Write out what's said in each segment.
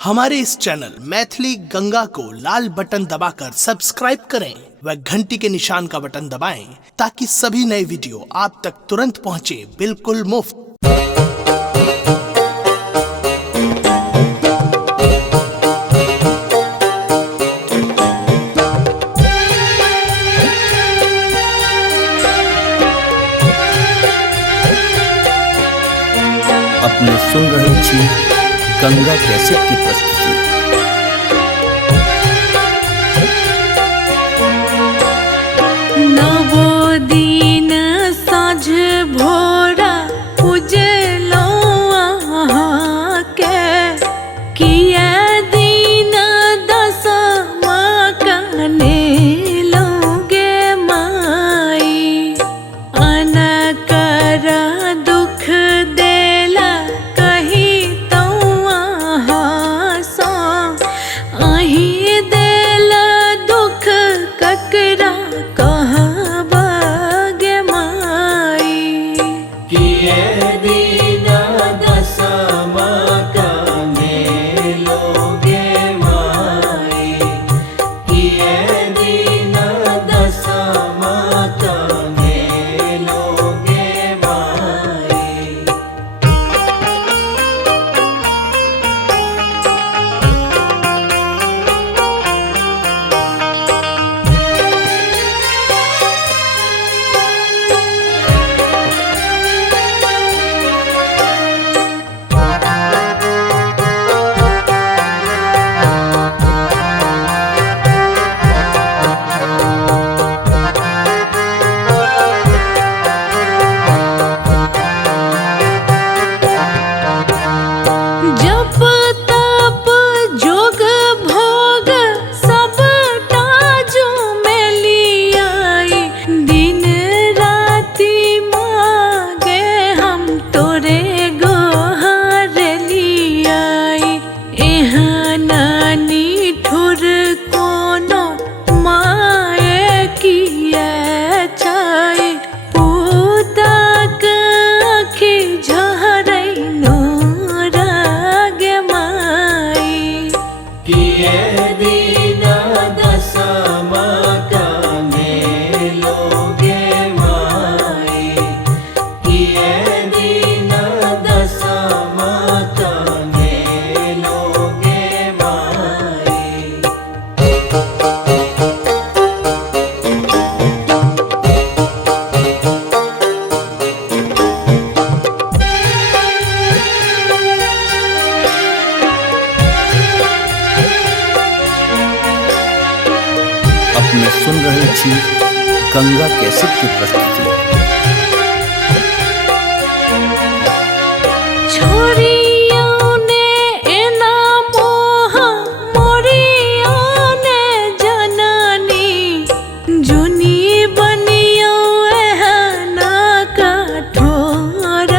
हमारे इस चैनल मैथिली गंगा को लाल बटन दबाकर सब्सक्राइब करें व घंटी के निशान का बटन दबाएं ताकि सभी नए वीडियो आप तक तुरंत पहुंचे बिल्कुल मुफ्त। अपने सुन रहे छी गंगा कैसेट की प्रस्तुति। नवो दिन साँझ भोरा उजलो अहाँके किया दिन दसमा कनेलोगे माई अनकर दुख देला कही तो अहाँ सा अही देला दुख ककरा कहबगे माई किए दिन दसमा कनेलोगे माई किए दिन दसमा कनेलोगे माई। जप तप जोग भोग सबटा जो में लियाई दिन राति मांगे हम तोरे गोहार लियाई एहन निठुर कोनो माए किया छै पूताक आँखि झरैनो रागे माई किए दिन दसमा कनेलोगे माई किए दिन दसमा कनेलोगे माई। अपने सुन रहे छी गंगा कैसेट की प्रस्तुति। छोरियों ने एना मोह मोरियों ने जननी जुनी बनियो एहना कठोर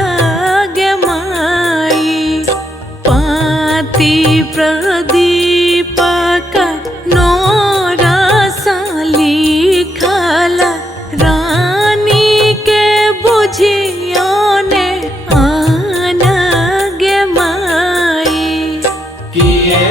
गे माई पाती प्रदीपक नोरा लिखल रानी के बुझियो ने आन गे माई किए